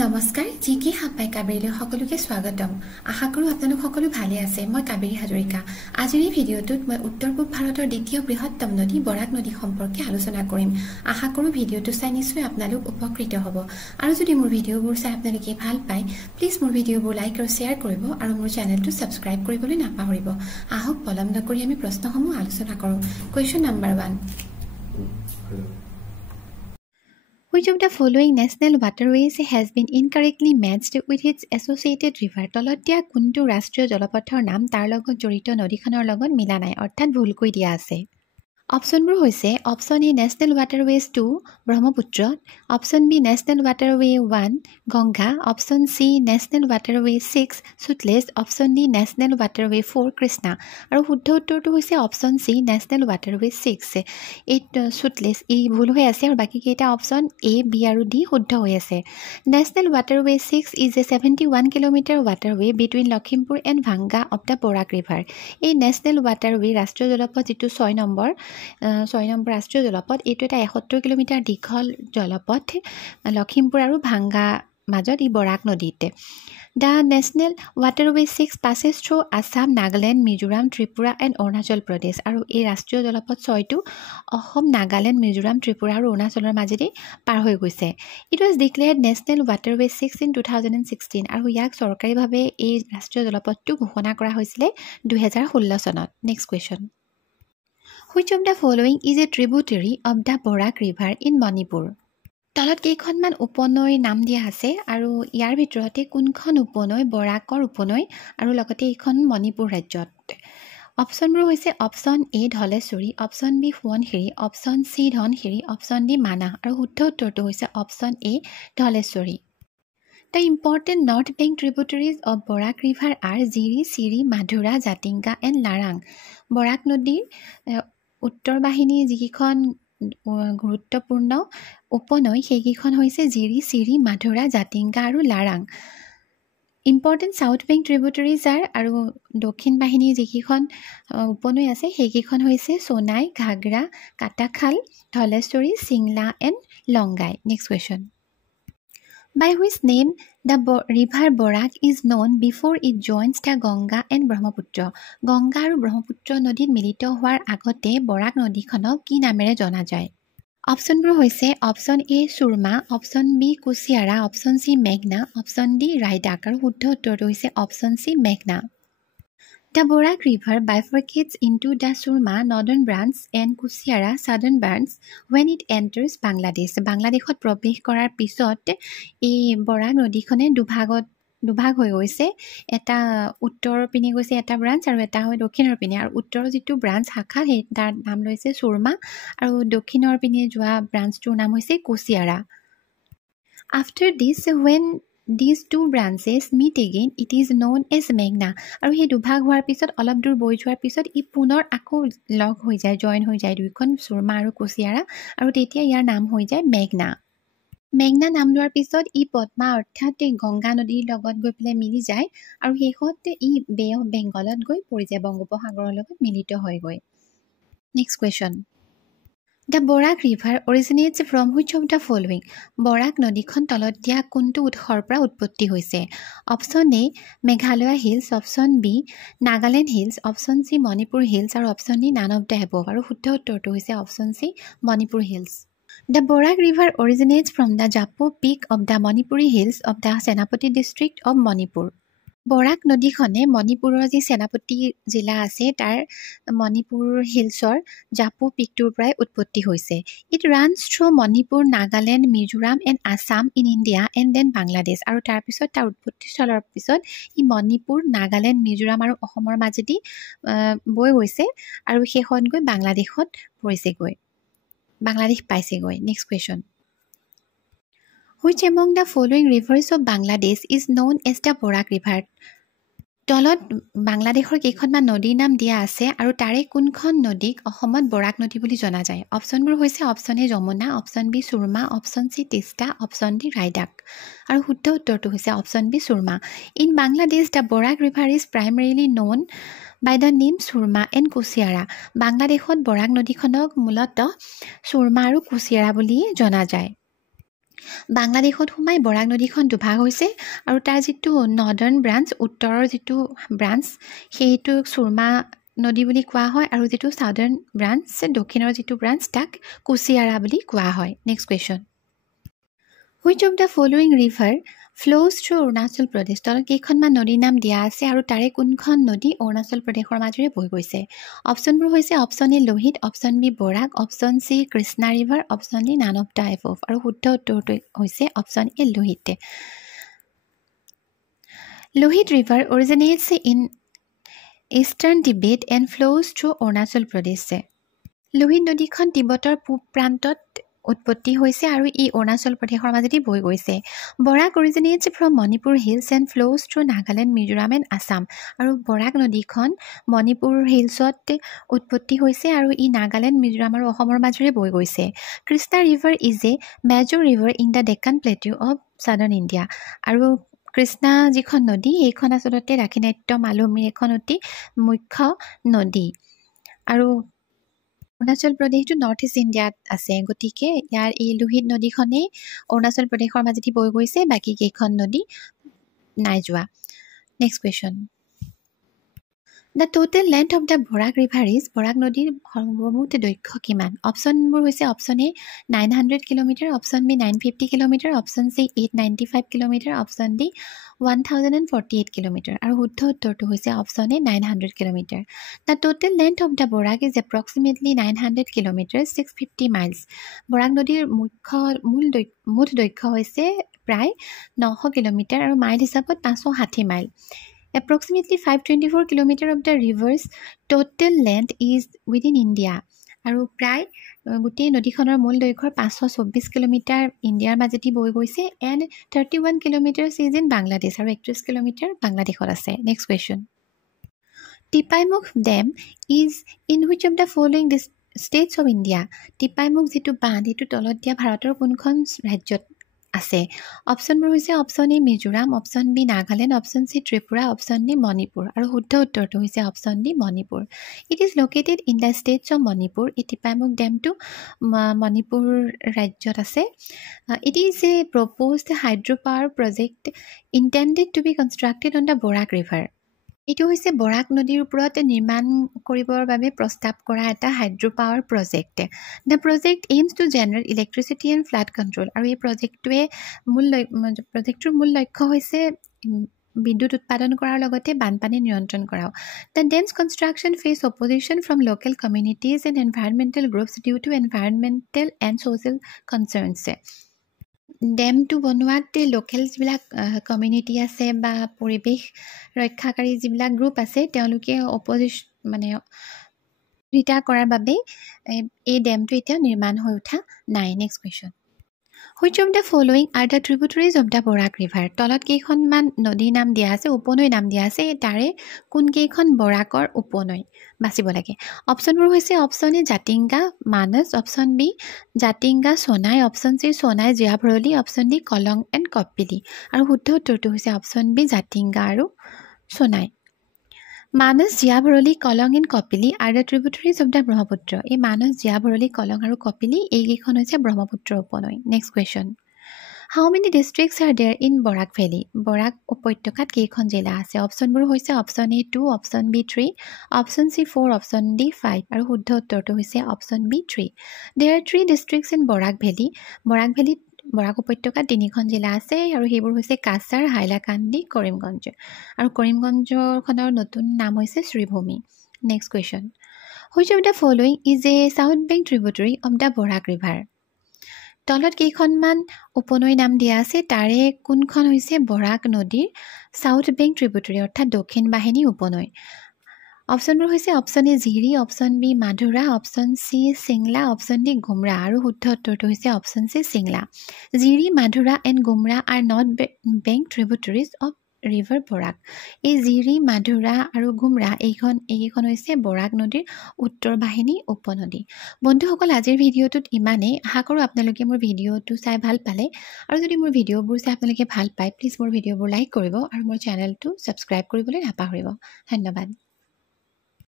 নমস্কাৰ জিকে হাপাই কাবেৰীলৈ সকলোকে স্বাগতম আশা কৰো আপোনালোক সকলো ভালে আছে মই কাবেৰী হাজৰিকা আজিৰ এই ভিডিঅ'টোত মই উত্তৰ পূব ভাৰতৰ দ্বিতীয় বৃহত্তম নদী বৰাক নদী সম্পৰ্কে আলোচনা কৰিম আশা কৰো ভিডিঅ'টো চাই নিশ্চয় আপোনালোক উপকৃত হ'ব আৰু যদি মোৰ ভিডিঅ'বোৰ চাই আপোনালোকে ভাল পায় প্লিজ মোৰ ভিডিঅ'বোৰ লাইক আৰু শ্বেয়াৰ কৰিব আৰু মোৰ চেনেলটো সাবস্ক্ৰাইব কৰিবলৈ নাপাহৰিব আহক পলম নকৰি আমি প্ৰশ্নসমূহ আলোচনা কৰো question number 1 Which of the following national waterways has been incorrectly matched with its associated river? তলত দিয়া কোনটো ৰাষ্ট্ৰীয় জলপথৰ নাম তাৰ লগত জড়িত নদীখনৰ লগত মিলা নাই অৰ্থাৎ ভুলকৈ দিয়া আছে অপশনবোৰ হৈছে option A national waterways 2 Brahmaputra option B national waterway 1 Ganga option C national waterway 6 Sutlej option D national waterway 4 Krishna আৰু শুদ্ধ উত্তৰটো হৈছে অপশন সি নেশনেল ৱাটাৰৱে 6 এই সুতলেজ এই ভুল হৈ আছে আৰু বাকি কেইটা অপশন এ বি আৰু ডি শুদ্ধ হৈ আছে national waterway 6 is a 71 kilometre waterway between Lakhimpur and ভাঙ্গা of the বৰাক river এই নেশনেল ৱাটাৰৱে ৰাষ্ট্ৰীয় জলপথ যেটো 6 নম্বৰ ৰাষ্ট্ৰীয় জলপথ এইটো এটা 71 কিলোমিটাৰ দীঘল জলপথ লখিমপুৰ আৰু ভাঙ্গা মাজত ই বৰাক নদীতে The National Waterway 6 passes through Assam, Nagaland, Mizoram, Tripura and Arunachal Pradesh আৰু এই ৰাষ্ট্ৰীয় জলপথ 6টো অসম নাগালেণ্ড মিজোৰাম ত্ৰিপুৰা আৰু অৰুণাচলৰ মাজেদি পাৰ হৈ গৈছে It was declared National Waterway 6 in 2016 আৰু ইয়াক চৰকাৰীভাৱে এই ৰাষ্ট্ৰীয় জলপথটো ঘোষণা কৰা হৈছিল 2016 চনত Next question Which of the following is a tributary of the Borak River in Manipur? তলত কেইখনমান উপনৈৰ নাম দিয়া আছে আৰু ইয়াৰ ভিতৰতে কোনখন উপনৈ বৰাকৰ উপনৈ আৰু লগতে এইখন মণিপুৰ ৰাজ্যত অপশনবোৰ হৈছে option A Dhaleswari option B Subansiri option C Dhansiri option D Manas আৰু শুদ্ধ উত্তৰটো হৈছে option A Dhaleswari The important north bank tributaries of Borak River are Jiri, Siri, Madhura, Jatinga and Larang. বৰাক নদীৰ উত্তৰ বাহিনী যিখন গুৰুত্বপূৰ্ণ উপনৈ সেইকেইখন হৈছে জিৰি চিৰি মাধুৰা জাতিংগা আৰু লাৰাং ইম্পৰ্টেণ্ট সাউথ বেংক ট্ৰিবিউটাৰিজ আৰু দক্ষিণ বাহিনী যিকেইখন উপনৈ আছে সেইকেইখন হৈছে সোনাই ঘাগৰা Katakhal Dhaleshwari Singla and Longai next question By which name the river Borak is known before it joins the Ganga and Brahmaputra? Ganga আৰু ব্ৰহ্মপুত্ৰ নদীত মিলিত হোৱাৰ আগতে বৰাক নদীখনক কি নামেৰে জনা যায়? অপশনবোৰ হৈছে option A Surma option B Kushiyara option C মেঘনা অপশন ডি ৰাইডাক আৰু শুদ্ধ উত্তৰটো হৈছে অপশন সি মেঘনা The Borak River bifurcates into the Surma northern branch and Kusiara southern branch when it enters Bangladesh. বাংলাদেশত প্ৰৱেশ কৰাৰ পিছত এই বৰাক নদীখনে দুভাগ হৈ গৈছে এটা উত্তৰৰ পিনে গৈছে এটা ব্ৰাঞ্চ আৰু এটা হয় দক্ষিণৰ পিনে আৰু উত্তৰৰ যিটো ব্ৰাঞ্চ শাখা সেই তাৰ নাম লৈছে সুৰমা আৰু দক্ষিণৰ পিনে যোৱা ব্ৰাঞ্চটোৰ নাম হৈছে Kushiyara After this when These two branches meet again, it is known as Meghna. আৰু এই দুভাগ হোৱাৰ পিছত অলপ দূৰ বৈ যোৱাৰ পিছত ই পুনৰ আকৌ লগ হৈ যায় জয়েন হৈ যায় দুইখন সুৰমা আৰু কুছিয়াৰা আৰু তেতিয়া ইয়াৰ নাম হৈ যায় মেঘনা মেঘনা নাম লোৱাৰ পিছত ই পদ্মা অৰ্থাৎ গংগা নদীৰ লগত গৈ পেলাই মিলি যায় আৰু শেষত ই বে অফ বেংগলত গৈ পৰি যায় বংগোপসাগৰৰ লগত মিলিত হৈ গৈ next question The Borak River originates from which of the following? বৰাক নদীখন তলত দিয়া কোনটো উৎসৰ পৰা উৎপত্তি হৈছে? Option A Meghalaya hills, option B Nagaland hills, option C Manipur hills আৰু option D none of the above আৰু শুদ্ধ উত্তৰটো হৈছে option C Manipur hills The Borak River originates from the Japo peak of the Manipuri hills of the Senapati district of Manipur. বৰাক নদীখনে মণিপুৰৰ যি সেনাপতি জিলা আছে তাৰ মণিপুৰ হিলছৰ জাপু পিকটোৰ পৰাই উৎপত্তি হৈছে It runs through Manipur, Nagaland, Mizoram and Assam in India and then Bangladesh আৰু তাৰ পিছত তাৰ উৎপত্তিস্থলৰ পিছত ই মণিপুৰ নাগালেণ্ড মিজোৰাম আৰু অসমৰ মাজেদি বৈ গৈছে আৰু শেষত গৈ বাংলাদেশত পৰিছেগৈ বাংলাদেশ পাইছেগৈ next question Which among the following rivers of Bangladesh is known as the Borak River? তলত বাংলাদেশৰ কেইখনমান নদীৰ নাম দিয়া আছে আৰু তাৰে কোনখন নদীক অসমত বৰাক নদী বুলি জনা যায় অপশনবোৰ হৈছে option A Yamuna option B Surma option C Teesta option D Raidak আৰু শুদ্ধ উত্তৰটো হৈছে option B Surma in Bangladesh the Borak River is primarily known by the name Surma and Kusiara বাংলাদেশত বৰাক নদীখনক মূলতঃ সুৰমা আৰু কুছিয়াৰা বুলি জনা যায় বাংলাদেশত সোমাই বৰাক নদীখন দুভাগ হৈছে আৰু তাৰ যিটো নৰ্দাৰ্ণ ব্ৰাঞ্চ উত্তৰৰ যিটো ব্ৰাঞ্চ সেইটো সুৰমা নদী বুলি কোৱা হয় আৰু যিটো সাউদাৰ্ণ ব্ৰাঞ্চ দক্ষিণৰ যিটো ব্ৰাঞ্চ তাক কুছিয়াৰা বুলি কোৱা হয় next question which of the following river flows through Arunachal Pradesh তলত কেইখনমান নদীৰ নাম দিয়া আছে আৰু তাৰে কোনখন নদী অৰুণাচল প্ৰদেশৰ মাজেৰে বৈ গৈছে অপশ্যনবোৰ হৈছে option A Lohit option B Barak option C Krishna river option D none of the above আৰু শুদ্ধ উত্তৰটো হৈছে option A Lohit Lohit river originates in eastern Tibet and flows through Arunachal Pradesh Lohit নদীখন তিব্বতৰ পূব প্ৰান্তত উৎপত্তি হৈছে আৰু ই অৰুণাচল প্ৰদেশৰ মাজেদি বৈ গৈছে Barak originates from Manipur hills and flows through Nagaland Mizoram and Assam আৰু বৰাক নদীখন মণিপুৰ হিলছত উৎপত্তি হৈছে আৰু ই নাগালেণ্ড মিজোৰাম আৰু অসমৰ মাজেৰে বৈ গৈছে Krishna river is a major river in the Deccan plateau of southern India আৰু কৃষ্ণা যিখন নদী এইখন আচলতে দাক্ষিণাত্য মালভূমিৰ এখন অতি মুখ্য নদী আৰু অৰুণাচল প্ৰদেশটো নৰ্থ ইষ্ট ইণ্ডিয়াত আছে গতিকে ইয়াৰ এই লোহিত নদীখনেই অৰুণাচল প্ৰদেশৰ মাজেদি বৈ গৈছে বাকী কেইখন নদী নাই যোৱা next question the total length of the Barak river is Barak নদীৰ সৰ্বমুঠ দৈৰ্ঘ্য কিমান অপশ্যনবোৰ হৈছে option A 900 kilometre option B 950 kilometre option C 895 kilometre option D 1048 kilometre আৰু শুদ্ধ উত্তৰটো হৈছে option A 900 kilometre the total length of the Barak is approximately 900 kilometre 650 miles Barak নদীৰ মুঠ দৈৰ্ঘ্য হৈছে প্ৰায় 900 কিলোমিটাৰ আৰু মাইল হিচাপত 560 mile Approximately 524 km of the river's total length is within India. আৰু প্ৰায় গোটেই নদীখনৰ মূল দৈৰ্ঘ্যৰ 524 কিলোমিটাৰ ইণ্ডিয়াৰ মাজেদি বৈ গৈছে and 31 kilometre is in Bangladesh আৰু 31 কিলোমিটাৰ বাংলাদেশত আছে next question Tipaimukh dam is in which of the following states of India Tipaimukh যিটো বান্ধ সেইটো তলত দিয়া ভাৰতৰ কোনখন ৰাজ্যত আছে অপশ্যনবোৰ হৈছে option A Mizoram option B Nagaland option C Tripura option D Manipur আৰু শুদ্ধ উত্তৰটো হৈছে option D Manipur it is located in the states of Manipur এই টিপাইমুখ ডেমটো মণিপুৰ ৰাজ্যত আছে it is a proposed hydro' power project intended to be constructed on the Barak river এইটো হৈছে বৰাক নদীৰ ওপৰত নিৰ্মাণ কৰিবৰ বাবে প্ৰস্তাৱ কৰা এটা hydro' power project the project aims to generate electricity and flood control আৰু এই প্ৰজেক্টটোৰ মূল লক্ষ্য হৈছে বিদ্যুৎ উৎপাদন কৰাৰ লগতে বানপানী নিয়ন্ত্ৰণ কৰাও the dam's construction faced opposition from local communities and environmental groups due to environmental and social concerns ডেমটো বনোৱাত লোকেল যিবিলাক কমিউনিটি আছে বা পৰিৱেশ ৰক্ষাকাৰী যিবিলাক গ্ৰুপ আছে তেওঁলোকে বিৰোধিতা কৰাৰ বাবেই এই ডেমটো এতিয়া নিৰ্মাণ হৈ উঠা নাই next question which of the following are the tributaries of the Barak river তলত কেইখনমান নদীৰ নাম দিয়া আছে উপনৈৰ নাম দিয়া আছে তাৰে কোনকেইখন বৰাকৰ উপনৈ বাচিব লাগে অপশ্যনবোৰ হৈছে option A Jatinga Manas option B Jatinga Sonai option C Sonai Jia Bharali option D Kolong and Kopili আৰু শুদ্ধ উত্তৰটো হৈছে অপশ্যন বি জাতিংগা আৰু Sonai Manas Jia Bharali Kolong and Kopili are the tributaries of the Brahmaputra এই মানস জীয়া ভৰলী কলং আৰু কপিলি এইকেইখন হৈছে ব্ৰহ্মপুত্ৰ উপনৈ next question how many districts are there in Barak valley Barak উপত্যকাত কেইখন জিলা আছে অপশ্যনবোৰ হৈছে option A 2 option B 3 option C 4 option D 5 আৰু শুদ্ধ উত্তৰটো হৈছে option B 3 there 3 districts in Barak ভেলীত বৰাক উপত্যকাত 3খন জিলা আছে আৰু সেইবোৰ হৈছে কাছাৰ হাইলাকান্দি কৰিমগঞ্জ আৰু কৰিমগঞ্জখনৰ নতুন নাম হৈছে Sribhumi next question which of the following is a south bank tributary of the Barak river তলত কেইখনমান উপনৈৰ নাম দিয়া আছে তাৰে কোনখন হৈছে বৰাক নদীৰ চাউথ বেংক ট্ৰিবিউটাৰী অৰ্থাৎ দক্ষিণ বাহিনী উপনৈ অপশ্যনবোৰ হৈছে option A Jiri option B Madhura option C Chingla option D Gumra আৰু শুদ্ধ উত্তৰটো হৈছে option C Chingla Jiri Madhura and Gumra are not bank tributaries of river Barak এই জিৰি মাধুৰা আৰু গুমৰা এইকেইখন হৈছে বৰাক নদীৰ উত্তৰ বাহিনী উপনদী বন্ধুসকল আজিৰ ভিডিঅ'টোত ইমানেই আশা কৰোঁ আপোনালোকে মোৰ ভিডিঅ'টো চাই ভাল পালে আৰু যদি মোৰ ভিডিঅ'বোৰ চাই আপোনালোকে ভাল পায় প্লিজ মোৰ ভিডিঅ'বোৰ লাইক কৰিব আৰু মোৰ চেনেলটো ছাবস্ক্ৰাইব কৰিবলৈ নাপাহৰিব ধন্যবাদ